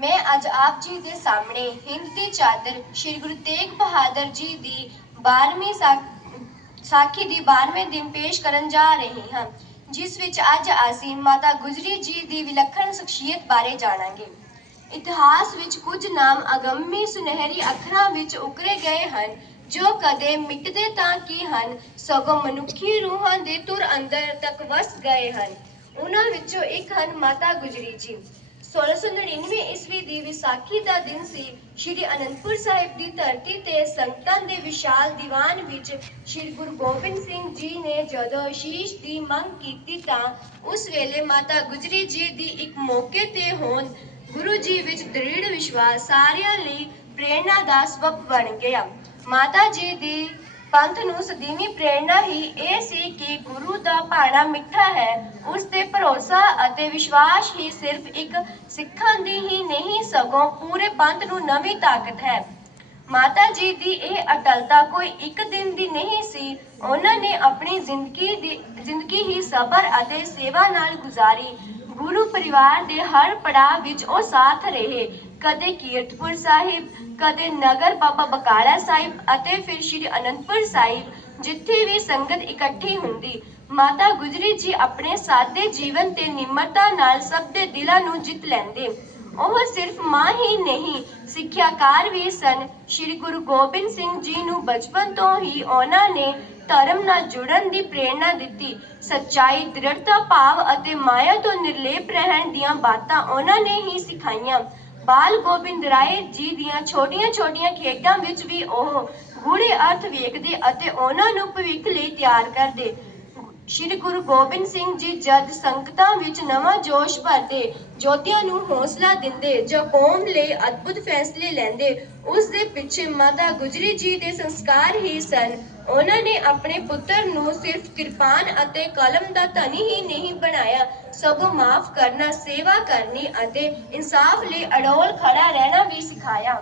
ਮੈਂ ਅੱਜ ਆਪ ਜੀ ਦੇ ਸਾਹਮਣੇ ਹਿੰਦ ਦੀ ਚਾਦਰ ਸ੍ਰੀ ਗੁਰੂ ਤੇਗ ਬਹਾਦਰ ਜੀ ਦੀ 12ਵੀਂ ਸਾਖੀ ਦੀ 12ਵੇਂ ਦਿਨ ਪੇਸ਼ ਕਰਨ ਜਾ ਰਹੀ ਹਾਂ, ਜਿਸ ਵਿੱਚ ਅੱਜ ਅਸੀਂ ਮਾਤਾ ਗੁਜਰੀ ਜੀ ਦੀ ਵਿਲੱਖਣ ਸ਼ਖਸੀਅਤ ਬਾਰੇ ਜਾਣਾਂਗੇ। ਇਤਿਹਾਸ ਵਿੱਚ ਕੁਝ ਨਾਮ ਅਗੰਮੀ ਸੁਨਹਿਰੀ ਅੱਖਰਾਂ ਵਿੱਚ ਉਕਰੇ ਗਏ ਹਨ, ਜੋ ਕਦੇ ਮਿਟਦੇ ਤਾਂ ਕੀ ਹਨ, ਸਗੋਂ ਮਨੁੱਖੀ ਰੂਹਾਂ ਦੇ ਤੁਰ ਅੰਦਰ ਤੱਕ ਵਸ ਗਏ ਹਨ। ਉਹਨਾਂ ਵਿੱਚੋਂ ਇੱਕ ਹਨ ਮਾਤਾ ਗੁਜਰੀ ਜੀ। 1699 ਈਸਵੀ ਦੀ ਵਿਸਾਖੀ ਦਾ ਦਿਨ ਸੀ। ਸ਼੍ਰੀ ਅਨੰਦਪੁਰ ਸਾਹਿਬ ਦੀ ਧਰਤੀ ਤੇ ਸੰਗਤਾਂ ਦੇ ਵਿਸ਼ਾਲ ਦੀਵਾਨ ਵਿੱਚ ਸ਼੍ਰੀ ਗੁਰੂ ਗੋਬਿੰਦ ਸਿੰਘ ਜੀ ਨੇ ਜਦੋਂ ਅਸ਼ੀਸ਼ ਦੀ ਮੰਗ ਕੀਤੀ ਤਾਂ ਉਸ ਵੇਲੇ ਮਾਤਾ ਗੁਜਰੀ ਜੀ ਦੀ ਇੱਕ ਮੌਕੇ ਤੇ ਹੋਣ ਗੁਰੂ ਜੀ ਵਿੱਚ ਦ੍ਰਿੜ ਵਿਸ਼ਵਾਸ ਸਾਰਿਆਂ ਲਈ ਪ੍ਰੇਰਣਾ ਦਾ ਸਬਬ ਬਣ ਗਿਆ। ਮਾਤਾ ਜੀ ਦੀ ਪੰਥ ਨੂੰ ਸਦੀਵੀ ਪ੍ਰੇਰਣਾ ਹੀ ਇਹ ਸੀ ਕਿ ਗੁਰੂ ਦਾ ਭਾਣਾ ਮਿੱਠਾ ਹੈ, ਉਸ ਅਤੇ ਵਿਸ਼ਵਾਸ ਹੀ ਸਿਰਫ ਇੱਕ ਸਿੱਖਾਂ ਦੀ ਹੀ ਨਹੀਂ, ਸਗੋਂ ਪੂਰੇ ਪੰਥ ਨੂੰ ਨਵੀਂ ਤਾਕਤ ਹੈ। ਮਾਤਾ ਜੀ ਦੀ ਇਹ ਅਟਲਤਾ ਕੋਈ ਇੱਕ ਦਿਨ ਦੀ ਨਹੀਂ ਸੀ। ਉਹਨਾਂ ਨੇ ਆਪਣੀ ਜ਼ਿੰਦਗੀ ਦੀ, ਜ਼ਿੰਦਗੀ ਹੀ ਸਬਰ ਅਤੇ ਸੇਵਾ ਨਾਲ ਗੁਜ਼ਾਰੀ। ਗੁਰੂ ਪਰਿਵਾਰ ਦੇ ਹਰ ਪੜਾਅ ਵਿੱਚ ਉਹ ਸਾਥ ਰਹੇ। ਕਦੇ ਕੀਰਤਪੁਰ ਸਾਹਿਬ, ਕਦੇ ਨਗਰ ਬਾਬਾ ਬਕਾਲਾ ਸਾਹਿਬ ਅਤੇ ਫਿਰ ਸ੍ਰੀ ਅਨੰਦਪੁਰ ਸਾਹਿਬ, ਜਿੱਥੇ ਵੀ ਸੰਗਤ ਇਕੱਠੀ ਹੁੰਦੀ। ਮਾਤਾ ਗੁਜਰੀ ਜੀ ਆਪਣੇ ਸਾਦੇ ਜੀਵਨ ਤੇ ਨਿਮਰਤਾ ਨਾਲ ਸਭ ਦੇ ਦਿਲਾਂ ਨੂੰ ਜਿੱਤ ਲੈਂਦੇ। ਉਹ ਸਿਰਫ ਮਾਂ ਹੀ ਨਹੀਂ, ਸਿੱਖਿਆਕਾਰ ਵੀ ਸਨ। ਸ੍ਰੀ ਗੁਰੂ ਗੋਬਿੰਦ ਸਿੰਘ ਜੀ ਨੂੰ ਬਚਪਨ ਤੋਂ ਹੀ ਉਹਨਾਂ ਨੇ ਧਰਮ ਨਾਲ ਜੁੜਨ ਦੀ ਪ੍ਰੇਰਣਾ ਦਿੱਤੀ। ਸੱਚਾਈ, ਦ੍ਰਿੜਤਾ, ਭਾਵ ਅਤੇ ਮਾਇਆ ਤੋਂ ਨਿਰਲੇਪ ਰਹਿਣ ਦੀਆਂ ਬਾਤਾਂ ਉਹਨਾਂ ਨੇ ਹੀ ਸਿਖਾਈਆਂ। ਬਾਲ ਗੋਬਿੰਦ ਰਾਏ ਜੀ ਦੀਆਂ ਛੋਟੀਆਂ-ਛੋਟੀਆਂ ਖੇਡਾਂ ਵਿੱਚ ਵੀ ਉਹ ਗੂੜੇ ਅਰਥ ਵੇਖਦੇ ਅਤੇ ਉਹਨਾਂ ਨੂੰ ਭਵਿੱਖ ਲਈ ਤਿਆਰ ਕਰਦੇ। ਸ਼੍ਰੀ ਗੁਰੂ ਗੋਬਿੰਦ ਸਿੰਘ ਜੀ ਜਦ ਸੰਗਤਾਂ ਵਿੱਚ ਨਵਾਂ ਜੋਸ਼ ਭਰਦੇ ਜੋਧਿਆਂ ਨੂੰ ਹੌਸਲਾ ਦਿੰਦੇ, ਜਾਂ ਕੌਮ ਲਈ ਅਦਭੁਤ ਫੈਸਲੇ ਲੈਂਦੇ, ਉਸ ਦੇ ਪਿੱਛੇ ਮਾਤਾ ਗੁਜਰੀ ਜੀ ਦੇ ਸੰਸਕਾਰ ਹੀ ਸਨ। ਉਹਨਾਂ ਨੇ ਆਪਣੇ ਪੁੱਤਰ ਨੂੰ ਸਿਰਫ ਕਿਰਪਾਨ ਅਤੇ ਕਲਮ ਦਾ ਧਨੀ ਹੀ ਨਹੀਂ ਬਣਾਇਆ, ਸਗੋਂ ਮਾਫ ਕਰਨਾ, ਸੇਵਾ ਕਰਨੀ ਅਤੇ ਇਨਸਾਫ ਲਈ ਅੜੋਲ ਖੜਾ ਰਹਿਣਾ ਵੀ ਸਿਖਾਇਆ।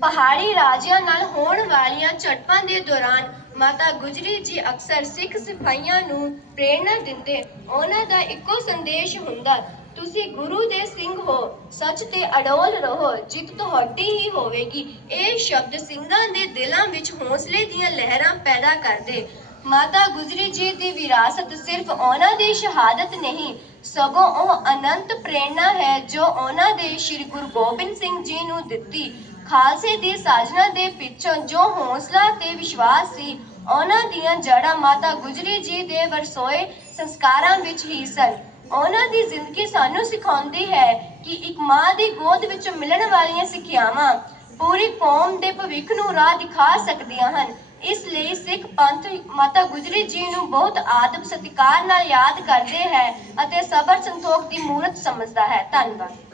ਪਹਾੜੀ ਰਾਜਿਆਂ ਨਾਲ ਹੋਣ ਵਾਲੀਆਂ ਝਟਪਾਂ ਦੇ ਦੌਰਾਨ ਮਾਤਾ ਗੁਜਰੀ ਜੀ ਅਕਸਰ ਸਿੱਖ ਸਿਪਾਹੀਆਂ ਨੂੰ ਪ੍ਰੇਰਣਾ ਦਿੰਦੇ ਉਹਨਾਂ ਦਾ ਇੱਕੋ ਸੰਦੇਸ਼ ਹੁੰਦਾ, ਤੁਸੀਂ ਗੁਰੂ ਦੇ ਸਿੰਘ ਹੋ, ਸੱਚ ਤੇ ਅਡੋਲ ਰਹੋ, ਜਿੱਤ ਤੁਹਾਡੀ ਹੀ ਹੋਵੇਗੀ। ਇਹ ਸ਼ਬਦ ਸਿੰਘਾਂ ਦੇ ਦਿਲਾਂ ਵਿੱਚ ਹੌਸਲੇ ਦੀਆਂ ਲਹਿਰਾਂ ਪੈਦਾ ਕਰਦੇ। ਮਾਤਾ ਗੁਜਰੀ ਜੀ ਦੀ ਵਿਰਾਸਤ ਸਿਰਫ ਉਹਨਾਂ ਦੀ ਸ਼ਹਾਦਤ ਨਹੀਂ, ਸਗੋਂ ਉਹ ਅਨੰਤ ਪ੍ਰੇਰਣਾ ਹੈ ਜੋ ਉਹਨਾਂ ਦੇ ਸ੍ਰੀ ਗੁਰੂ ਗੋਬਿੰਦ ਸਿੰਘ ਜੀ ਨੂੰ ਦਿੱਤੀ। ਖਾਲਸੇ ਦੀ ਸਾਜਨਾ ਦੇ ਪਿੱਛੋਂ ਜੋ ਹੌਸਲਾ ਤੇ ਵਿਸ਼ਵਾਸ ਸੀ, ਉਹਨਾਂ ਦੀਆਂ ਜੜ੍ਹਾਂ ਮਾਤਾ ਗੁਜਰੀ ਜੀ ਦੇ ਵਰਸੋਏ ਸੰਸਕਾਰਾਂ ਵਿੱਚ ਹੀ ਸਨ। ਉਹਨਾਂ ਦੀ ਜ਼ਿੰਦਗੀ ਸਾਨੂੰ ਸਿਖਾਉਂਦੀ ਹੈ ਕਿ ਇੱਕ ਮਾਂ ਦੀ ਗੋਦ ਵਿੱਚ ਮਿਲਣ ਵਾਲੀਆਂ ਸਿੱਖਿਆਵਾਂ ਪੂਰੀ ਕੌਮ ਦੇ ਭਵਿੱਖ ਨੂੰ ਰਾਹ ਦਿਖਾ ਸਕਦੀਆਂ ਹਨ। ਇਸ ਲਈ ਸਿੱਖ ਪੰਥ ਮਾਤਾ ਗੁਜਰੀ ਜੀ ਨੂੰ ਬਹੁਤ ਆਦਮ ਸਤਿਕਾਰ ਨਾਲ ਯਾਦ ਕਰਦੇ ਹੈ ਅਤੇ ਸਬਰ ਸੰਤੋਖ ਦੀ ਮੂਰਤ ਸਮਝਦਾ ਹੈ। ਧੰਨਵਾਦ।